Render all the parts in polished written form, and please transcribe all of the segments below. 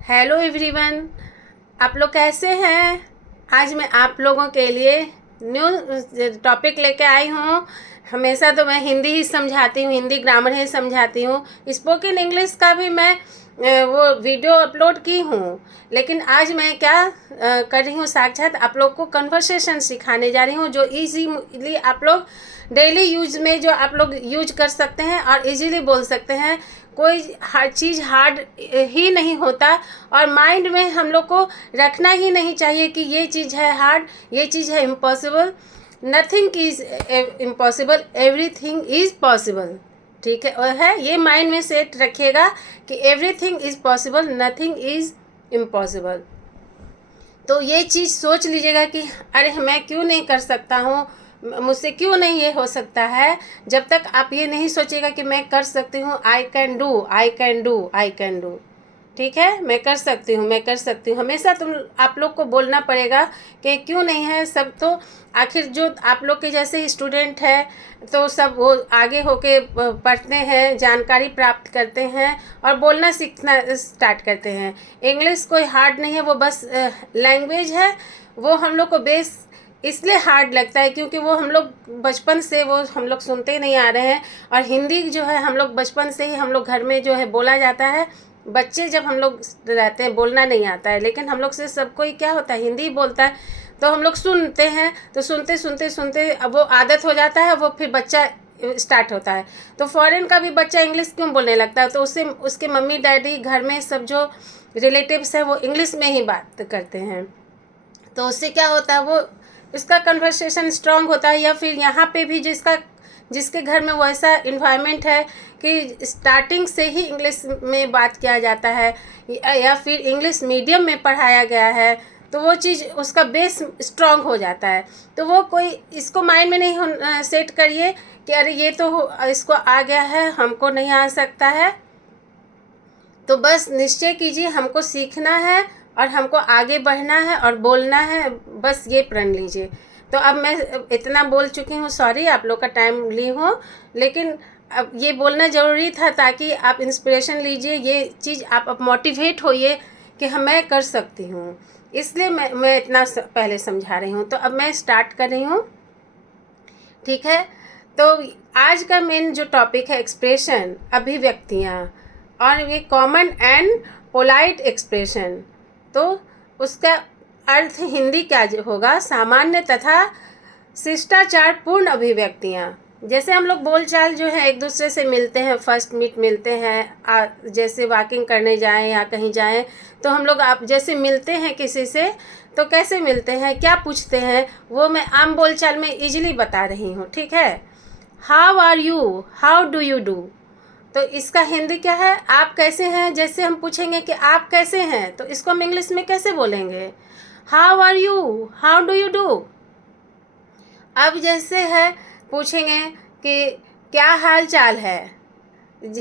Hello everyone, आप लोग कैसे हैं। आज मैं आप लोगों के लिए न्यू टॉपिक लेके आई हूँ। हमेशा तो मैं हिंदी ही समझाती हूँ, हिंदी ग्रामर ही समझाती हूँ। स्पोकन इंग्लिश का भी मैं वो वीडियो अपलोड की हूँ, लेकिन आज मैं क्या कर रही हूँ, साक्षात आप लोग को कन्वर्सेशन सिखाने जा रही हूँ, जो इजीली आप लोग डेली यूज में जो आप लोग यूज कर सकते हैं और इजीली बोल सकते हैं। कोई हर चीज़ हार्ड ही नहीं होता, और माइंड में हम लोग को रखना ही नहीं चाहिए कि ये चीज़ है हार्ड, ये चीज़ है impossible. Nothing is impossible, everything is possible. ठीक है, और है ये माइंड में सेट रखिएगा कि everything is possible, nothing is impossible. तो ये चीज़ सोच लीजिएगा कि अरे मैं क्यों नहीं कर सकता हूँ, मुझसे क्यों नहीं ये हो सकता है। जब तक आप ये नहीं सोचिएगा कि मैं कर सकती हूँ, I can do, I can do, I can do, ठीक है, मैं कर सकती हूँ, मैं कर सकती हूँ, हमेशा आप लोग को बोलना पड़ेगा कि क्यों नहीं है। सब तो आखिर जो आप लोग के जैसे स्टूडेंट है तो सब वो आगे होके पढ़ते हैं, जानकारी प्राप्त करते हैं और बोलना सीखना स्टार्ट करते हैं। इंग्लिश कोई हार्ड नहीं है, वो बस लैंग्वेज है। वो हम लोग को बेस इसलिए हार्ड लगता है क्योंकि वो हम लोग बचपन से वो हम लोग सुनते ही नहीं आ रहे हैं। और हिंदी जो है हम लोग बचपन से ही हम लोग घर में जो है बोला जाता है। बच्चे जब हम लोग रहते हैं बोलना नहीं आता है, लेकिन हम लोग से सब कोई क्या होता है, हिंदी बोलता है, तो हम लोग सुनते हैं, तो सुनते सुनते सुनते अब वो आदत हो जाता है, वो फिर बच्चा स्टार्ट होता है। तो फॉरेन का भी बच्चा इंग्लिश क्यों बोलने लगता है, तो उससे उसके मम्मी डैडी घर में सब जो रिलेटिव्स हैं वो इंग्लिश में ही बात करते हैं। तो उससे क्या होता है, वो उसका कन्वर्सेशन स्ट्रांग होता है। या फिर यहाँ पे भी जिसके घर में वैसा इन्वायरमेंट है कि स्टार्टिंग से ही इंग्लिश में बात किया जाता है, या फिर इंग्लिश मीडियम में पढ़ाया गया है, तो वो चीज़ उसका बेस स्ट्रांग हो जाता है। तो वो कोई इसको माइंड में नहीं सेट करिए कि अरे ये तो इसको आ गया है, हमको नहीं आ सकता है। तो बस निश्चय कीजिए हमको सीखना है और हमको आगे बढ़ना है और बोलना है, बस ये प्रण लीजिए। तो अब मैं इतना बोल चुकी हूँ, सॉरी आप लोग का टाइम ली हूँ, लेकिन अब ये बोलना ज़रूरी था ताकि आप इंस्पिरेशन लीजिए, ये चीज़ आप अब मोटिवेट होइए कि हाँ मैं कर सकती हूँ। इसलिए मैं इतना पहले समझा रही हूँ। तो अब मैं स्टार्ट कर रही हूँ, ठीक है। तो आज का मेन जो टॉपिक है एक्सप्रेशन, अभिव्यक्तियाँ, और ये कॉमन एंड पोलाइट एक्सप्रेशन। तो उसका अर्थ हिंदी क्या होगा, सामान्य तथा शिष्टाचार पूर्ण अभिव्यक्तियाँ। जैसे हम लोग बोलचाल जो है एक दूसरे से मिलते हैं, फर्स्ट मीट मिलते हैं, जैसे वॉकिंग करने जाएं या कहीं जाएं, तो हम लोग आप जैसे मिलते हैं किसी से, तो कैसे मिलते हैं, क्या पूछते हैं, वो मैं आम बोलचाल में इजीली बता रही हूँ, ठीक है। How are you, how do you do, तो इसका हिंदी क्या है, आप कैसे हैं। जैसे हम पूछेंगे कि आप कैसे हैं, तो इसको हम इंग्लिश में कैसे बोलेंगे, how are you, how do you do. अब जैसे है पूछेंगे कि क्या हाल चाल है,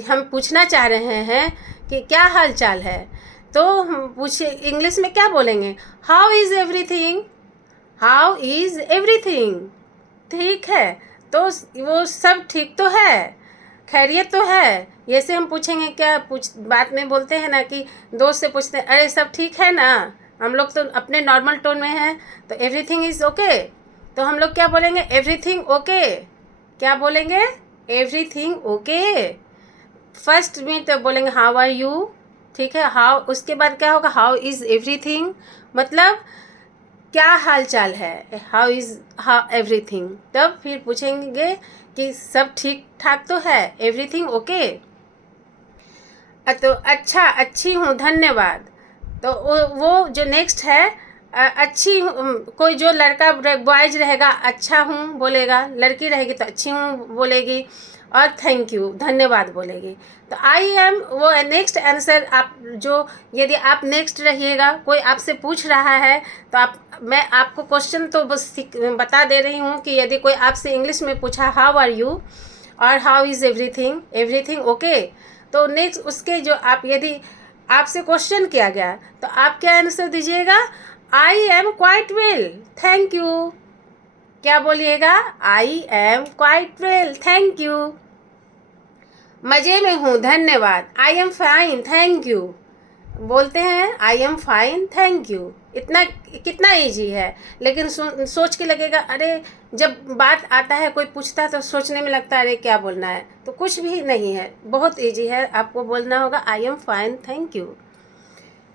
हम पूछना चाह रहे हैं कि क्या हाल चाल है, तो हम पूछे इंग्लिश में क्या बोलेंगे, how is everything, how is everything, ठीक है। तो वो सब ठीक तो है, खैरियत तो है। जैसे हम पूछेंगे, क्या बात में बोलते हैं ना कि दोस्त से पूछते हैं अरे सब ठीक है ना, हम लोग तो अपने नॉर्मल टोन में हैं, तो एवरीथिंग इज़ ओके, तो हम लोग क्या बोलेंगे, एवरीथिंग ओके। क्या बोलेंगे, एवरीथिंग ओके। फर्स्ट में तो बोलेंगे हाउ आर यू, ठीक है, हाउ, उसके बाद क्या होगा, हाउ इज़ एवरीथिंग, मतलब क्या हाल चाल है, हाउ इज़ हाउ एवरीथिंग। तब फिर पूछेंगे कि सब ठीक ठाक तो है, एवरीथिंग ओके। तो अच्छा, अच्छी हूँ, धन्यवाद। तो वो जो नेक्स्ट है, अच्छी कोई जो लड़का बॉयज रहेगा अच्छा हूँ बोलेगा, लड़की रहेगी तो अच्छी हूँ बोलेगी, और थैंक यू, धन्यवाद बोलेगी। तो आई एम वो नेक्स्ट आंसर। आप जो यदि आप नेक्स्ट रहिएगा, कोई आपसे पूछ रहा है तो मैं आपको क्वेश्चन तो बस बता दे रही हूँ कि यदि कोई आपसे इंग्लिश में पूछा हाउ आर यू और how is everything, everything okay, तो नेक्स्ट उसके जो आप यदि आपसे क्वेश्चन किया गया तो आप क्या आंसर दीजिएगा, I am quite well, thank you. क्या बोलिएगा, I am quite well, thank you. मज़े में हूँ, धन्यवाद, I am fine, thank you. बोलते हैं I am fine thank you. इतना कितना इजी है, लेकिन सोच के लगेगा अरे जब बात आता है कोई पूछता है तो सोचने में लगता है अरे क्या बोलना है, तो कुछ भी नहीं है, बहुत इजी है। आपको बोलना होगा I am fine thank you.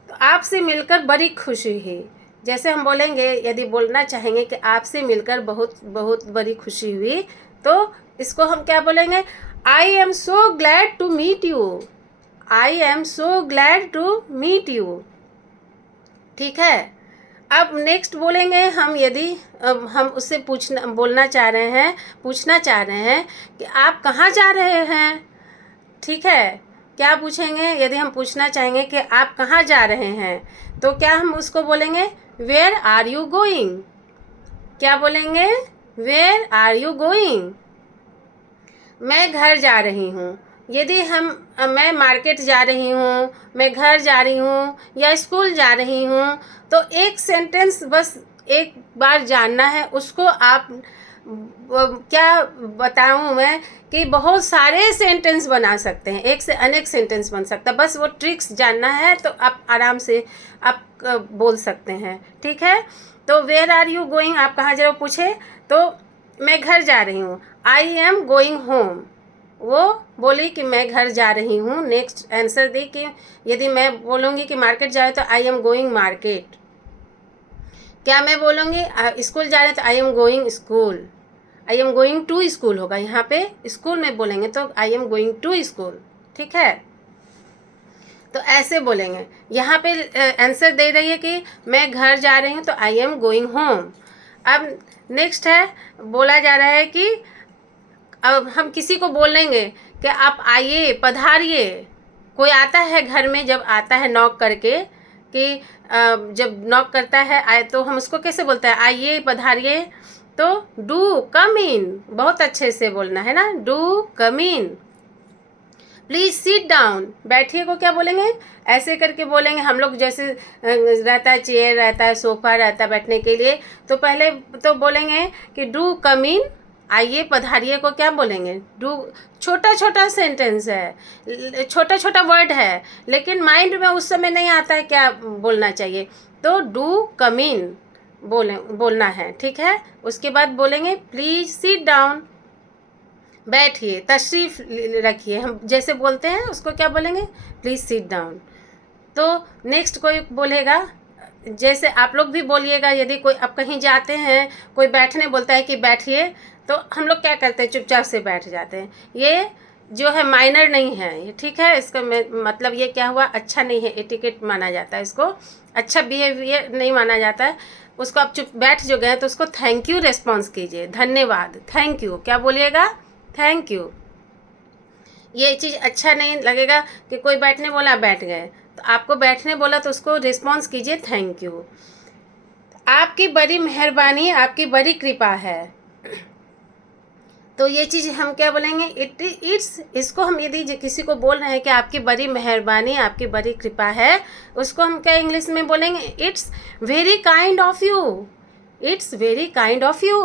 तो आपसे मिलकर बड़ी खुशी हुई, जैसे हम बोलेंगे यदि बोलना चाहेंगे कि आपसे मिलकर बहुत बहुत बड़ी खुशी हुई, तो इसको हम क्या बोलेंगे, I am so glad to meet you. I am so glad to meet you. ठीक है। अब नेक्स्ट बोलेंगे हम, यदि हम उससे पूछना चाह रहे हैं कि आप कहाँ जा रहे हैं। ठीक है। क्या पूछेंगे, यदि हम पूछना चाहेंगे कि आप कहाँ जा रहे हैं, तो क्या हम उसको बोलेंगे वेयर आर यू गोइंग। क्या बोलेंगे, वेयर आर यू गोइंग। मैं घर जा रही हूँ, यदि मैं मार्केट जा रही हूँ, मैं घर जा रही हूँ या स्कूल जा रही हूँ, तो एक सेंटेंस बस एक बार जानना है उसको। आप क्या बताऊँ मैं कि बहुत सारे सेंटेंस बना सकते हैं, एक से अनेक सेंटेंस बन सकता है, बस वो ट्रिक्स जानना है तो आप आराम से आप बोल सकते हैं। ठीक है। तो वेयर आर यू गोइंग, आप कहाँ जा रहे हो पूछे तो मैं घर जा रही हूँ, आई एम गोइंग होम। वो बोली कि मैं घर जा रही हूँ। नेक्स्ट आंसर दी कि यदि मैं बोलूँगी कि मार्केट जा रही तो आई एम गोइंग मार्केट। क्या मैं बोलूँगी स्कूल जा रहे तो I am going school. I am going to school होगा, यहाँ पे स्कूल में बोलेंगे तो I am going to school. ठीक है। तो ऐसे बोलेंगे। यहाँ पे आंसर दे रही है कि मैं घर जा रही हूँ तो आई एम गोइंग होम। अब नेक्स्ट है, बोला जा रहा है कि अब हम किसी को बोलेंगे कि आप आइए पधारिए। कोई आता है घर में, जब आता है नॉक करके कि जब नॉक करता है आए, तो हम उसको कैसे बोलते हैं, आइए पधारिए। तो डू कम इन, बहुत अच्छे से बोलना है ना, do come in. Please sit down, बैठिए को क्या बोलेंगे, ऐसे करके बोलेंगे हम लोग। जैसे रहता है चेयर, रहता है सोफ़ा, रहता है बैठने के लिए, तो पहले तो बोलेंगे कि डू कम इन, आइए पधारिए को क्या बोलेंगे, डू। छोटा छोटा सेंटेंस है, छोटा छोटा वर्ड है, लेकिन माइंड में उस समय नहीं आता है क्या बोलना चाहिए, तो डू कम इन बोलना है। ठीक है। उसके बाद बोलेंगे प्लीज़ सिट डाउन, बैठिए, तशरीफ़ रखिए, हम जैसे बोलते हैं उसको क्या बोलेंगे, प्लीज़ सिट डाउन। तो नेक्स्ट कोई बोलेगा, जैसे आप लोग भी बोलिएगा, यदि कोई आप कहीं जाते हैं, कोई बैठने बोलता है कि बैठिए, तो हम लोग क्या करते हैं, चुपचाप से बैठ जाते हैं। ये जो है माइनर नहीं है ये। ठीक है। इसका मतलब ये क्या हुआ, अच्छा नहीं है, एटिकेट माना जाता है इसको, अच्छा बिहेवियर नहीं माना जाता है उसको। आप चुप बैठ जो गए तो उसको थैंक यू रेस्पॉन्स कीजिए, धन्यवाद, थैंक यू। क्या बोलिएगा, थैंक यू। ये चीज़ अच्छा नहीं लगेगा कि कोई बैठने बोला बैठ गए, तो आपको बैठने बोला तो उसको रिस्पॉन्स कीजिए थैंक यू। आपकी बड़ी मेहरबानी, आपकी बड़ी कृपा है, तो ये चीज़ हम क्या बोलेंगे, इसको हम यदि किसी को बोल रहे हैं कि आपकी बड़ी मेहरबानी, आपकी बड़ी कृपा है, उसको हम क्या इंग्लिश में बोलेंगे, it's very kind of you. It's very kind of you.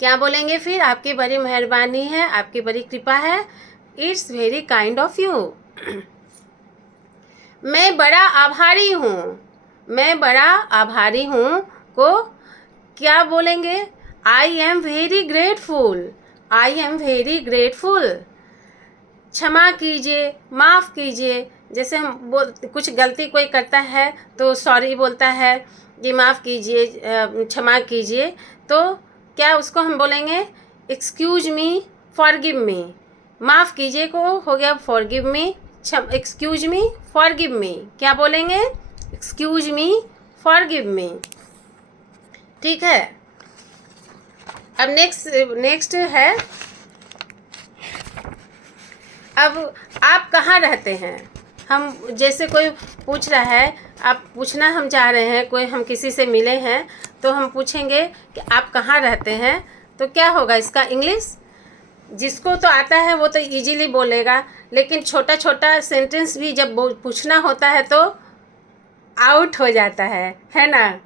क्या बोलेंगे फिर, आपकी बड़ी मेहरबानी है, आपकी बड़ी कृपा है, it's very kind of you. मैं बड़ा आभारी हूँ, मैं बड़ा आभारी हूँ को क्या बोलेंगे, I am very grateful. I am very grateful. क्षमा कीजिए, माफ़ कीजिए, जैसे हम कुछ गलती कोई करता है तो सॉरी बोलता है कि माफ़ कीजिए, क्षमा कीजिए, तो क्या उसको हम बोलेंगे, एक्सक्यूज मी, फॉरगिव मी। माफ़ कीजिए को हो गया forgive me, excuse me, forgive me. क्या बोलेंगे, एक्सक्यूज मी, फॉरगिव मी। ठीक है। अब नेक्स्ट है, अब आप कहाँ रहते हैं। हम जैसे कोई पूछ रहा है, आप पूछना हम चाह रहे हैं, कोई हम किसी से मिले हैं तो हम पूछेंगे कि आप कहाँ रहते हैं, तो क्या होगा इसका इंग्लिश। जिसको तो आता है वो तो इजीली बोलेगा, लेकिन छोटा छोटा सेंटेंस भी जब पूछना होता है तो आउट हो जाता है ना।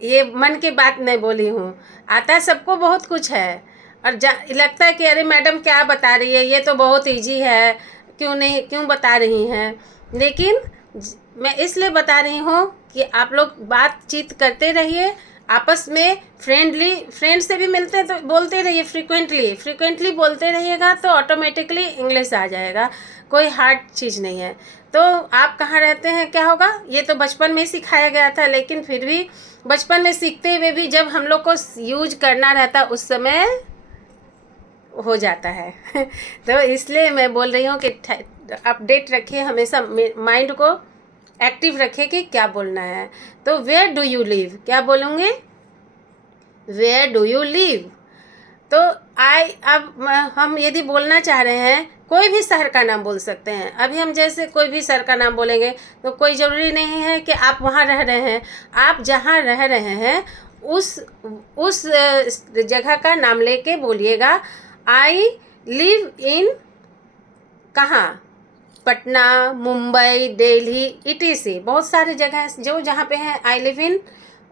ये मन की बात नहीं बोली हूँ, आता है सबको बहुत कुछ है, और लगता है कि अरे मैडम क्या बता रही है, ये तो बहुत इजी है, क्यों बता रही हैं, लेकिन मैं इसलिए बता रही हूँ कि आप लोग बातचीत करते रहिए आपस में, फ्रेंड से भी मिलते हैं तो बोलते रहिए, फ्रिक्वेंटली बोलते रहिएगा तो ऑटोमेटिकली इंग्लिश आ जाएगा। कोई हार्ड चीज़ नहीं है। तो आप कहाँ रहते हैं, क्या होगा, ये तो बचपन में सिखाया गया था, लेकिन फिर भी बचपन में सीखते हुए भी जब हम लोग को यूज करना रहता उस समय हो जाता है तो इसलिए मैं बोल रही हूँ कि अपडेट रखिए, हमेशा माइंड को एक्टिव रखिए कि क्या बोलना है। तो वेयर डू यू लिव, क्या बोलूँगी, वेयर डू यू लिव। तो अब हम यदि बोलना चाह रहे हैं, कोई भी शहर का नाम बोल सकते हैं। अभी हम जैसे कोई भी शहर का नाम बोलेंगे तो कोई ज़रूरी नहीं है कि आप वहाँ रह रहे हैं। आप जहाँ रह रहे हैं उस जगह का नाम लेके बोलिएगा। आई लिव इन, कहाँ, पटना, मुंबई, दिल्ली, ETC बहुत सारी जगह हैं जो जहाँ पे हैं आई लिव इन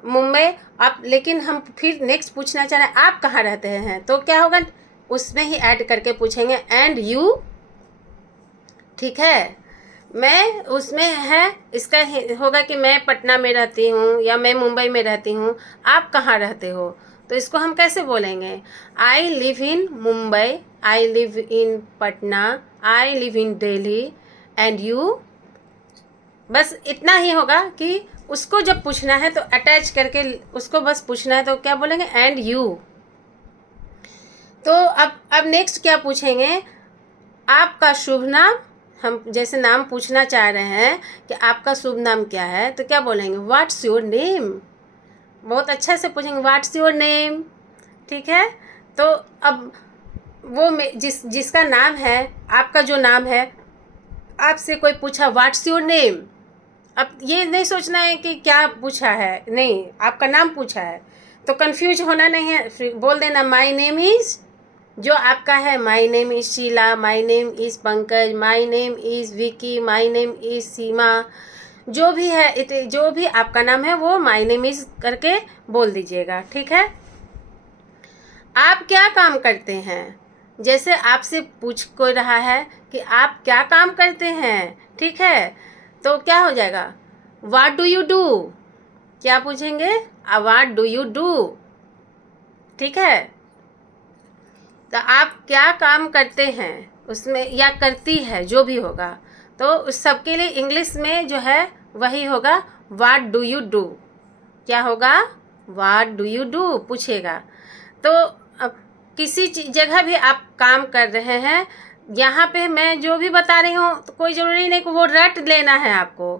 मुंबई। आप, लेकिन हम फिर नेक्स्ट पूछना चाह रहे हैं आप कहाँ रहते हैं, तो क्या होगा, उसमें ही ऐड करके पूछेंगे एंड यू। ठीक है, मैं उसमें है, इसका होगा कि मैं पटना में रहती हूँ या मैं मुंबई में रहती हूँ, आप कहाँ रहते हो, तो इसको हम कैसे बोलेंगे, I live in Mumbai, I live in Patna, I live in Delhi and you. बस इतना ही होगा कि उसको जब पूछना है तो अटैच करके उसको बस पूछना है, तो क्या बोलेंगे, एंड यू। तो अब नेक्स्ट क्या पूछेंगे, आपका शुभ नाम। हम जैसे नाम पूछना चाह रहे हैं कि आपका शुभ नाम क्या है, तो क्या बोलेंगे, व्हाट्स योर नेम। बहुत अच्छे से पूछेंगे, व्हाट्स योर नेम। ठीक है, तो अब वो जिसका नाम है, आपका जो नाम है, आपसे कोई पूछा व्हाट्स योर नेम, अब ये नहीं सोचना है कि क्या पूछा है, नहीं, आपका नाम पूछा है तो कंफ्यूज होना नहीं है, फिर बोल देना माय नेम इज़, जो आपका है, my name is Sheela, my name is Pankaj, my name is Vicky, my name is Seema, जो भी है, जो भी आपका नाम है वो माय नेम इज़ करके बोल दीजिएगा। ठीक है, आप क्या काम करते हैं, जैसे आपसे पूछ कोई रहा है कि आप क्या काम करते हैं, ठीक है, तो क्या हो जाएगा, व्हाट डू यू डू। क्या पूछेंगे, व्हाट डू यू डू। ठीक है, तो आप क्या काम करते हैं उसमें, या करती है, जो भी होगा, तो उस सबके लिए इंग्लिश में जो है वही होगा, व्हाट डू यू डू। क्या होगा, व्हाट डू यू डू पूछेगा। तो अब किसी जगह भी आप काम कर रहे हैं, यहाँ पे मैं जो भी बता रही हूँ तो कोई ज़रूरी नहीं कि वो रट लेना है आपको,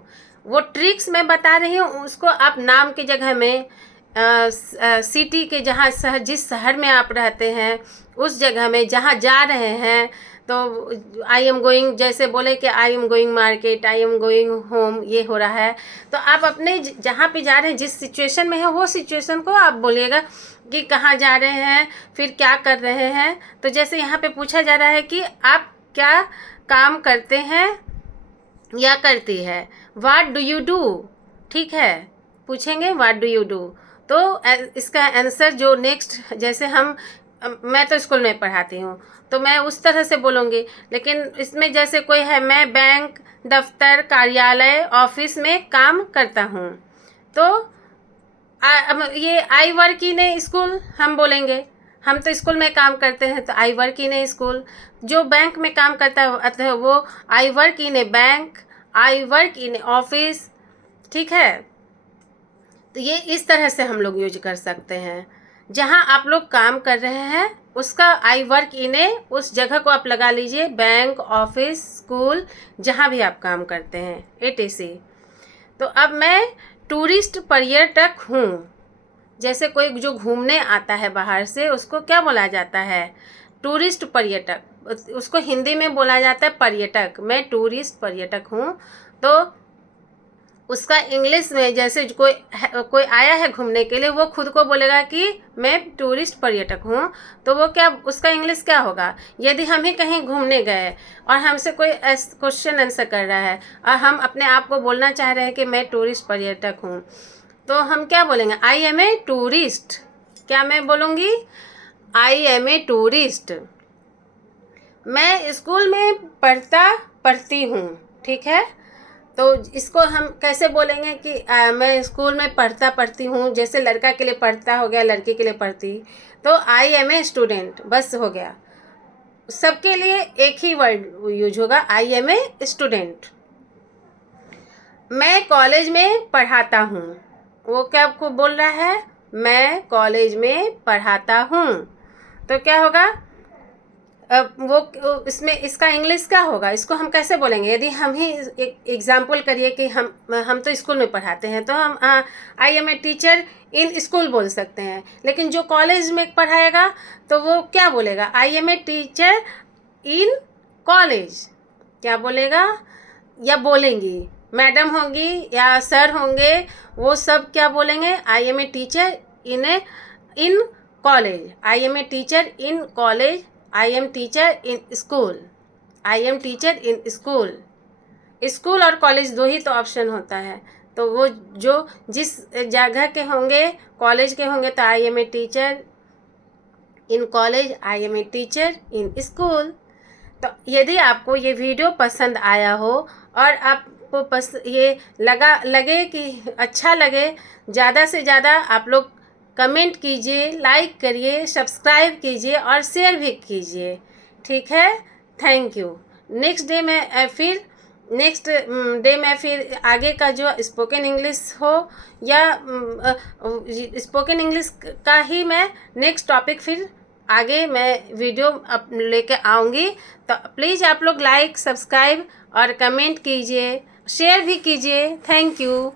वो ट्रिक्स मैं बता रही हूँ, उसको आप नाम की जगह में सिटी के जहाँ शहर, जिस शहर में आप रहते हैं उस जगह में जहाँ जा रहे हैं, तो आई एम गोइंग, जैसे बोले कि आई am going market, I am going home, ये हो रहा है, तो आप अपने जहाँ पे जा रहे हैं, जिस सिचुएशन में है वो सिचुएशन को आप बोलिएगा कि कहाँ जा रहे हैं, फिर क्या कर रहे हैं। तो जैसे यहाँ पे पूछा जा रहा है कि आप क्या काम करते हैं या करती है, व्हाट डू यू डू। ठीक है, पूछेंगे व्हाट डू यू डू, तो इसका आंसर जो नेक्स्ट, जैसे मैं तो स्कूल में पढ़ाती हूँ तो मैं उस तरह से बोलूँगी, लेकिन इसमें जैसे कोई है, मैं बैंक, दफ्तर, कार्यालय, ऑफिस में काम करता हूँ, तो ये I work in A school हम बोलेंगे, हम तो स्कूल में काम करते हैं तो I work in A school. जो बैंक में काम करता है वो I work in A bank, I work in A office. ठीक है, तो ये इस तरह से हम लोग यूज कर सकते हैं। जहाँ आप लोग काम कर रहे हैं उसका आई वर्क इन ए, उस जगह को आप लगा लीजिए, बैंक, ऑफिस, स्कूल, जहाँ भी आप काम करते हैं, ETC। तो अब मैं टूरिस्ट, पर्यटक हूँ। जैसे कोई जो घूमने आता है बाहर से, उसको क्या बोला जाता है, टूरिस्ट, पर्यटक। उसको हिंदी में बोला जाता है पर्यटक। मैं टूरिस्ट, पर्यटक हूँ, तो उसका इंग्लिश में जैसे कोई आया है घूमने के लिए, वो खुद को बोलेगा कि मैं टूरिस्ट, पर्यटक हूँ, तो वो क्या, उसका इंग्लिश क्या होगा। यदि हम ही कहीं घूमने गए और हमसे कोई क्वेश्चन आंसर कर रहा है और हम अपने आप को बोलना चाह रहे हैं कि मैं टूरिस्ट, पर्यटक हूँ, तो हम क्या बोलेंगे, आई एम ए टूरिस्ट। क्या मैं बोलूँगी, आई एम ए टूरिस्ट। मैं स्कूल में पढ़ती हूँ। ठीक है, तो तो इसको हम कैसे बोलेंगे कि मैं स्कूल में पढ़ती हूँ, जैसे लड़का के लिए पढ़ता हो गया, लड़की के लिए पढ़ती, तो आई एम ए स्टूडेंट बस हो गया। सबके लिए एक ही वर्ड यूज होगा, आई एम ए स्टूडेंट। मैं कॉलेज में पढ़ाता हूँ, वो क्या आपको बोल रहा है, मैं कॉलेज में पढ़ाता हूँ, तो क्या होगा, वो इसमें इसका इंग्लिश क्या होगा, इसको हम कैसे बोलेंगे। यदि हम ही एक एग्जाम्पल करिए कि हम तो स्कूल में पढ़ाते हैं, तो हम I am a teacher in school बोल सकते हैं। लेकिन जो कॉलेज में पढ़ाएगा तो वो क्या बोलेगा, I am a teacher in college, क्या बोलेगा या बोलेंगी, मैडम होंगी या सर होंगे, वो सब क्या बोलेंगे, I am a teacher in college, I am a teacher in college, I am teacher in school, I am teacher in school. School और कॉलेज दो ही तो ऑप्शन होता है, तो वो जो जिस जगह के होंगे, कॉलेज के होंगे तो I am a teacher in college, I am a teacher in school. तो यदि आपको ये वीडियो पसंद आया हो और आपको ये लगे कि अच्छा लगे, ज़्यादा से ज़्यादा आप लोग कमेंट कीजिए, लाइक करिए, सब्सक्राइब कीजिए और शेयर भी कीजिए, ठीक है। Thank you. नेक्स्ट डे में फिर आगे का जो स्पोकन इंग्लिश हो या स्पोकन इंग्लिश का ही मैं नेक्स्ट टॉपिक फिर आगे मैं वीडियो लेके आऊँगी। तो प्लीज़ आप लोग लाइक, सब्सक्राइब और कमेंट कीजिए, शेयर भी कीजिए। Thank you.